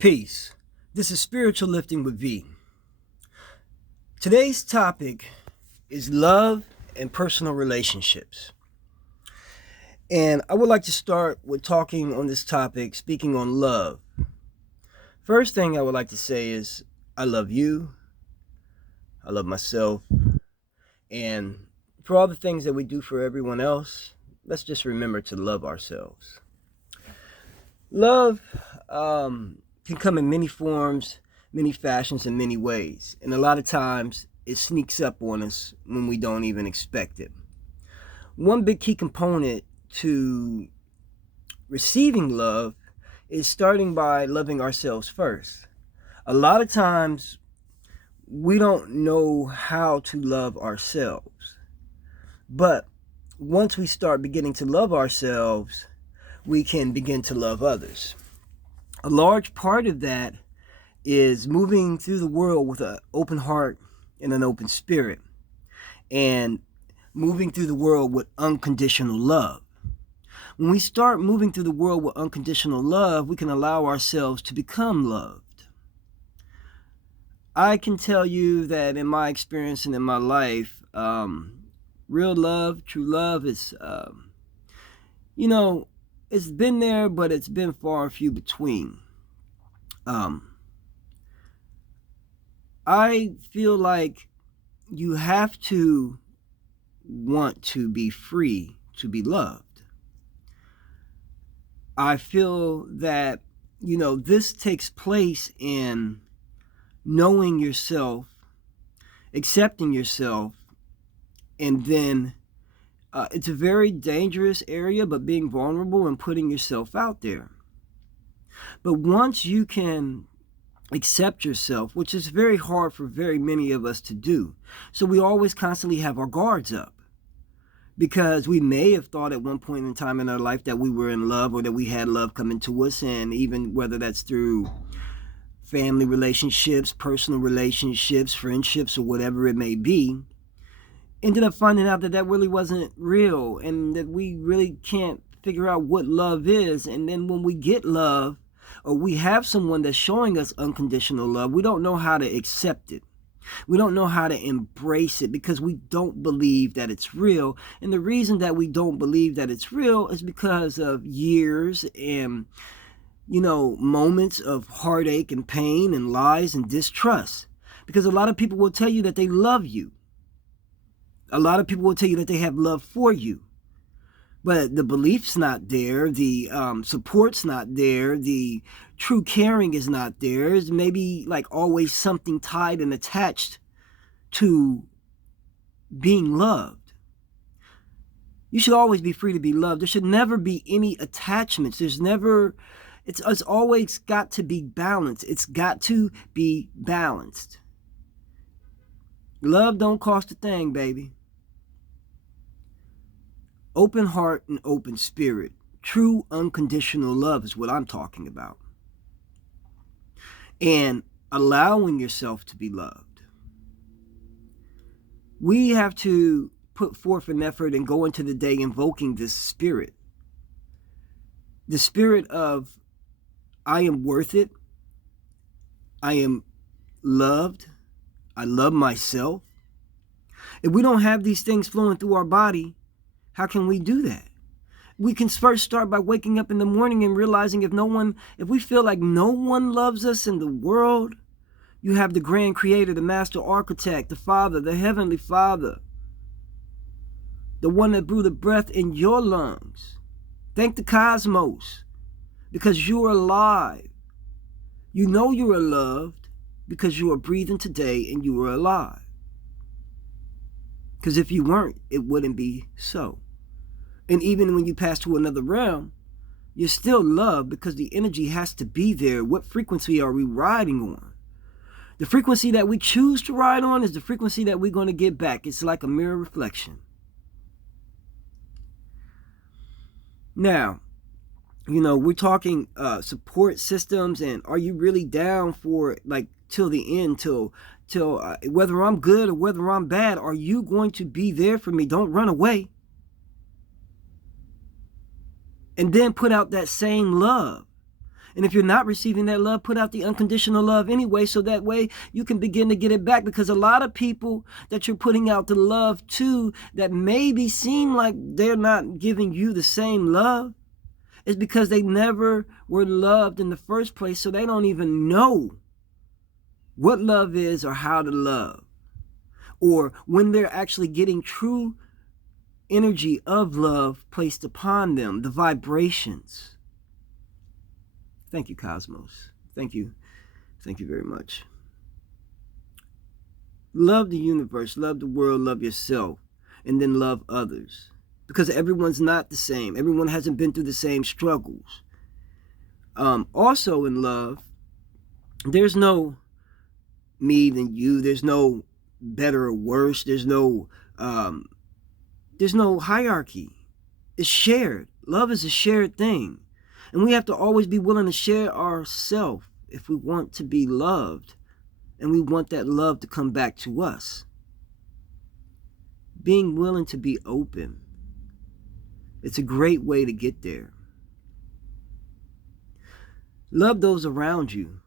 Peace. This is Spiritual Lifting with V. Today's topic is love and personal relationships. And I would like to start with talking on this topic, speaking on love. First thing I would like to say is I love you. I love myself. And for all the things that we do for everyone else, let's just remember to love ourselves. Love can come in many forms, many fashions, and many ways. And a lot of times it sneaks up on us when we don't even expect it. One big key component to receiving love is starting by loving ourselves first. A lot of times we don't know how to love ourselves. But once we start beginning to love ourselves, we can begin to love others. A large part of that is moving through the world with an open heart and an open spirit, and moving through the world with unconditional love. When we start moving through the world with unconditional love, we can allow ourselves to become loved. I can tell you that in my experience and in my life, real love, true love is, it's been there, but it's been far and few between. I feel like you have to want to be free to be loved. I feel that, this takes place in knowing yourself, accepting yourself, and then it's a very dangerous area, but being vulnerable and putting yourself out there. But once you can accept yourself, which is very hard for very many of us to do, so we always constantly have our guards up, because we may have thought at one point in time in our life that we were in love, or that we had love coming to us, and even whether that's through family relationships, personal relationships, friendships, or whatever it may be, ended up finding out that really wasn't real, and that we really can't figure out what love is. And then when we get love, or we have someone that's showing us unconditional love, we don't know how to accept it. We don't know how to embrace it, because we don't believe that it's real. And the reason that we don't believe that it's real is because of years and moments of heartache and pain and lies and distrust. Because a lot of people will tell you that they love you. A lot of people will tell you that they have love for you, but the belief's not there, the support's not there, the true caring is not there. There's maybe like always something tied and attached to being loved. You should always be free to be loved. There should never be any attachments. It's always got to be balanced. It's got to be balanced. Love don't cost a thing, baby. Open heart and open spirit. True unconditional love is what I'm talking about. And allowing yourself to be loved. We have to put forth an effort and go into the day invoking this spirit. The spirit of, I am worth it. I am loved. I love myself. If we don't have these things flowing through our body, how can we do that? We can first start by waking up in the morning and realizing if we feel like no one loves us in the world, you have the grand creator, the master architect, the Father, the Heavenly Father, the one that blew the breath in your lungs. Thank the cosmos, because you are alive. You know you are loved because you are breathing today and you are alive. Because if you weren't, it wouldn't be so. And even when you pass to another realm, you're still loved, because the energy has to be there. What frequency are we riding on? The frequency that we choose to ride on is the frequency that we're going to get back. It's like a mirror reflection. Now, we're talking support systems, and are you really down for till the end, till whether I'm good or whether I'm bad, are you going to be there for me? Don't run away. And then put out that same love. And if you're not receiving that love, put out the unconditional love anyway, so that way you can begin to get it back. Because a lot of people that you're putting out the love to that maybe seem like they're not giving you the same love is because they never were loved in the first place, so they don't even know what love is or how to love. Or when they're actually getting true energy of love placed upon them, the vibrations. Thank you, Cosmos. Thank you. Thank you very much. Love the universe, love the world, love yourself, and then love others. Because everyone's not the same. Everyone hasn't been through the same struggles. Also in love, there's no me than you. There's no better or worse. There's no hierarchy. It's shared. Love is a shared thing. And we have to always be willing to share ourselves if we want to be loved. And we want that love to come back to us. Being willing to be open. It's a great way to get there. Love those around you.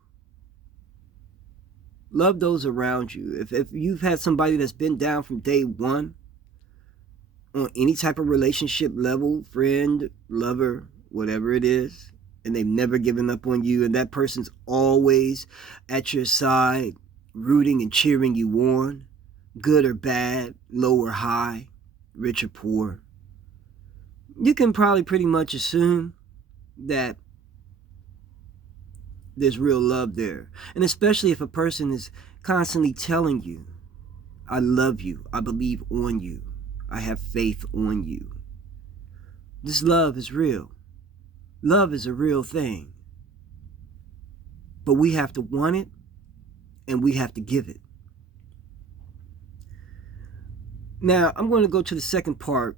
Love those around you. If you've had somebody that's been down from day one, on any type of relationship level, friend, lover, whatever it is, and they've never given up on you, and that person's always at your side, rooting and cheering you on, good or bad, low or high, rich or poor, you can probably pretty much assume that there's real love there. And especially if a person is constantly telling you, I love you, I believe on you, I have faith on you. This love is real. Love is a real thing. But we have to want it, and we have to give it. Now, I'm going to go to the second part,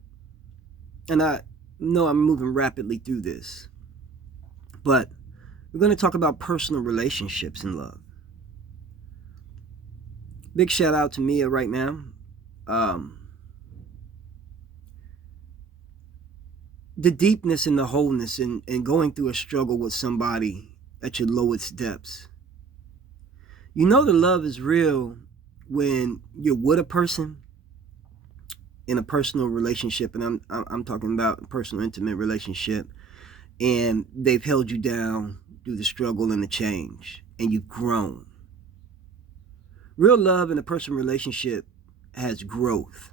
and I know I'm moving rapidly through this, but we're going to talk about personal relationships in love. Big shout out to Mia right now. The deepness and the wholeness and going through a struggle with somebody at your lowest depths. You know the love is real when you're with a person in a personal relationship, and I'm talking about a personal intimate relationship, and they've held you down through the struggle and the change, and you've grown. Real love in a personal relationship has growth.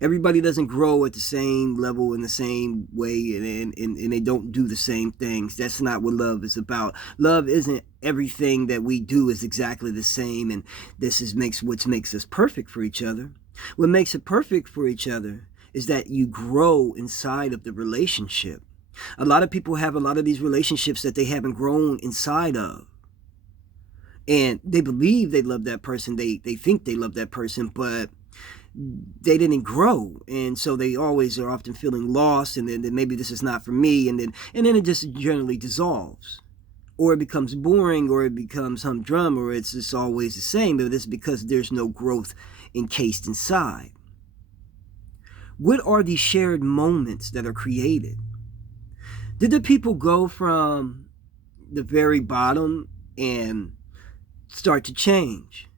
Everybody doesn't grow at the same level in the same way, and they don't do the same things. That's not what love is about. Love isn't everything that we do is exactly the same, and this is what makes us perfect for each other. What makes it perfect for each other is that you grow inside of the relationship. A lot of people have a lot of these relationships that they haven't grown inside of. And they believe they love that person. They think they love that person, but they didn't grow, and so they always are often feeling lost, and then maybe this is not for me, and then it just generally dissolves, or it becomes boring, or it becomes humdrum, or it's just always the same. But it's because there's no growth encased inside. What are these shared moments that are created? Did the people go from the very bottom and start to change?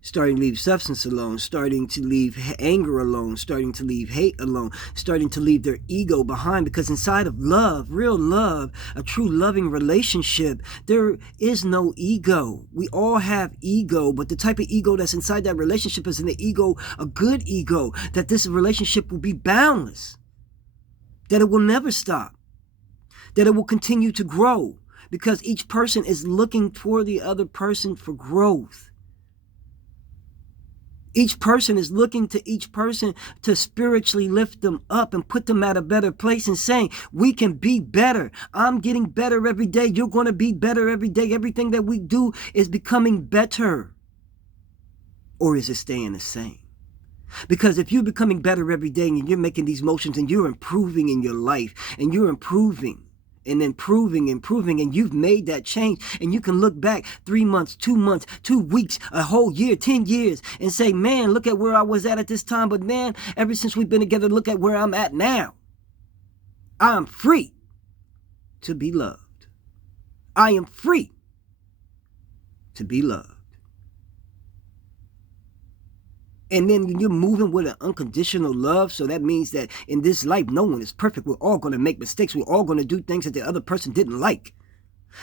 Starting to leave substance alone, starting to leave anger alone, starting to leave hate alone, starting to leave their ego behind. Because inside of love, real love, a true loving relationship, there is no ego. We all have ego, but the type of ego that's inside that relationship is an ego, a good ego, that this relationship will be boundless, that it will never stop, that it will continue to grow, because each person is looking for the other person for growth. Each person is looking to each person to spiritually lift them up and put them at a better place, and saying, we can be better. I'm getting better every day. You're going to be better every day. Everything that we do is becoming better. Or is it staying the same? Because if you're becoming better every day and you're making these motions and you're improving in your life, and you're improving and improving, and you've made that change, and you can look back 3 months, 2 months, 2 weeks, a whole year, 10 years, and say, man, look at where I was at this time, but man, ever since we've been together, look at where I'm at now. I'm free to be loved. I am free to be loved. And then you're moving with an unconditional love. So that means that in this life, no one is perfect. We're all going to make mistakes. We're all going to do things that the other person didn't like.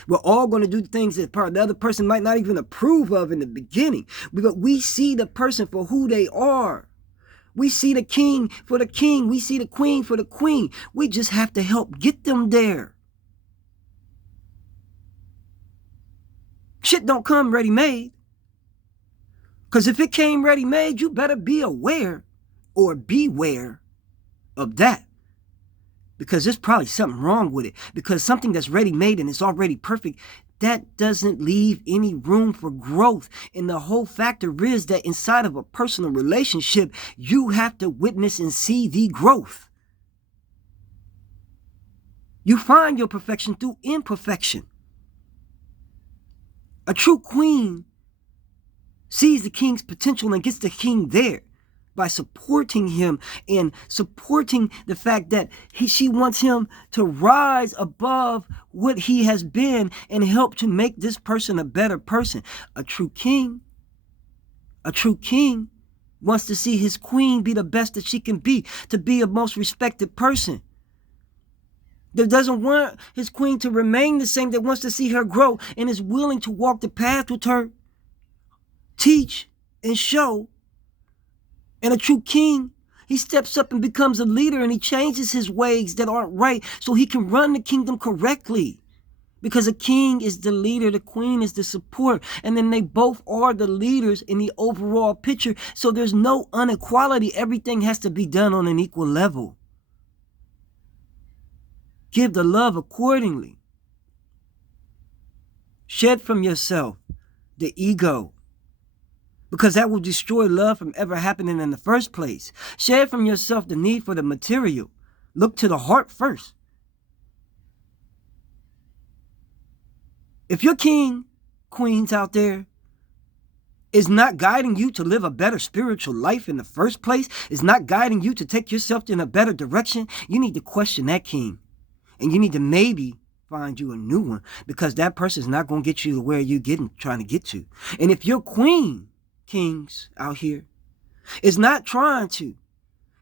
We're all going to do things that the other person might not even approve of in the beginning. But we see the person for who they are. We see the king for the king. We see the queen for the queen. We just have to help get them there. Shit don't come ready-made. Because if it came ready-made, you better be aware or beware of that. Because there's probably something wrong with it. Because something that's ready-made and it's already perfect, that doesn't leave any room for growth. And the whole factor is that inside of a personal relationship, you have to witness and see the growth. You find your perfection through imperfection. A true queen sees the king's potential and gets the king there by supporting him and supporting the fact that she wants him to rise above what he has been and help to make this person a better person. A true king wants to see his queen be the best that she can be, to be a most respected person. That doesn't want his queen to remain the same, that wants to see her grow and is willing to walk the path with her, teach and show. And a true king, he steps up and becomes a leader, and he changes his ways that aren't right so he can run the kingdom correctly. Because a king is the leader, the queen is the support, and then they both are the leaders in the overall picture. So there's no inequality. Everything has to be done on an equal level. Give the love accordingly. Shed from yourself the ego, because that will destroy love from ever happening in the first place. Shed from yourself the need for the material. Look to the heart first. If your king, queens out there, is not guiding you to live a better spiritual life in the first place, is not guiding you to take yourself in a better direction, you need to question that king. And you need to maybe find you a new one, because that person is not going to get you to where you're trying to get to. And if your queen, kings out here, is not trying to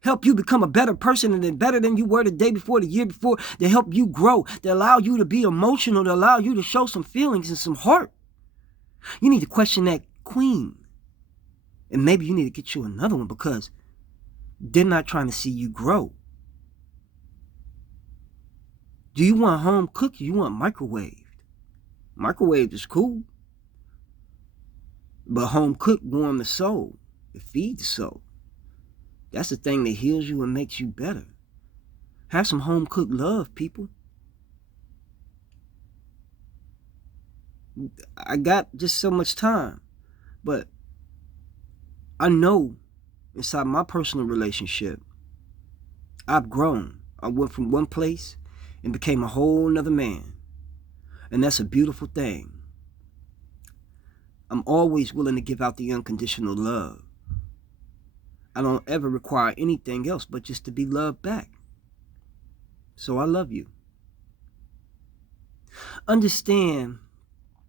help you become a better person and then better than you were the day before, the year before, to help you grow, to allow you to be emotional, to allow you to show some feelings and some heart, you need to question that queen. And maybe you need to get you another one, because they're not trying to see you grow. Do you want home cooked or you want microwaved? Microwaved is cool, but home cooked warm the soul. It feeds the soul. That's the thing that heals you and makes you better. Have some home cooked love, people. I got just so much time, but I know inside my personal relationship, I've grown. I went from one place and became a whole nother man. And that's a beautiful thing. I'm always willing to give out the unconditional love. I don't ever require anything else but just to be loved back. So I love you. Understand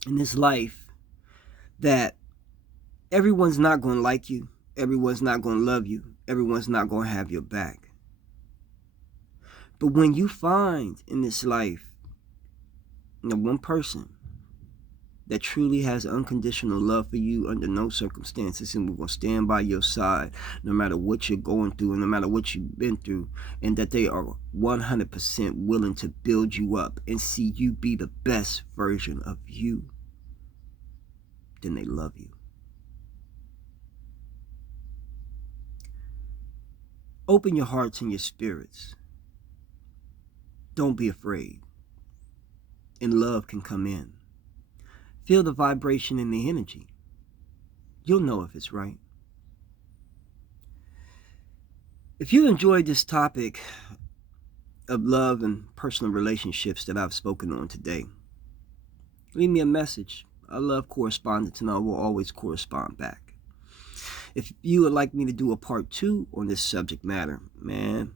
in this life that everyone's not going to like you. Everyone's not going to love you. Everyone's not going to have your back. But when you find in this life, one person that truly has unconditional love for you under no circumstances, and we're going to stand by your side no matter what you're going through and no matter what you've been through, and that they are 100% willing to build you up and see you be the best version of you, then they love you. Open your hearts and your spirits. Don't be afraid. And love can come in. Feel the vibration and the energy. You'll know if it's right. If you enjoyed this topic of love and personal relationships that I've spoken on today, leave me a message. I love correspondence, and I will always correspond back. If you would like me to do a part 2 on this subject matter, man,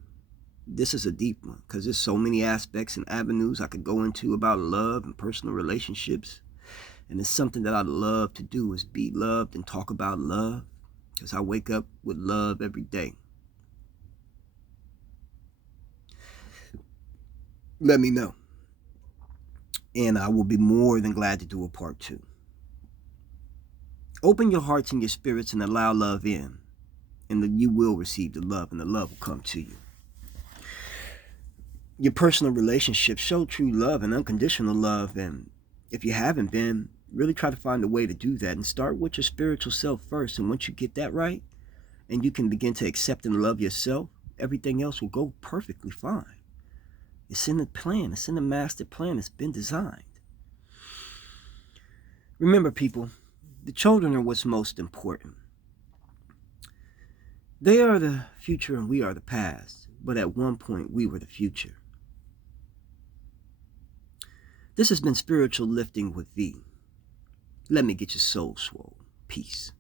This is a deep one because there's so many aspects and avenues I could go into about love and personal relationships. And it's something that I love to do, is be loved and talk about love, because I wake up with love every day. Let me know. And I will be more than glad to do a part 2. Open your hearts and your spirits and allow love in. And then you will receive the love, and the love will come to you. Your personal relationships show true love and unconditional love. And if you haven't been, really try to find a way to do that. And start with your spiritual self first. And once you get that right, and you can begin to accept and love yourself, everything else will go perfectly fine. It's in the plan. It's in the master plan. It's been designed. Remember, people, the children are what's most important. They are the future and we are the past. But at one point, we were the future. This has been Spiritual Lifting with V. Let me get your soul swole. Peace.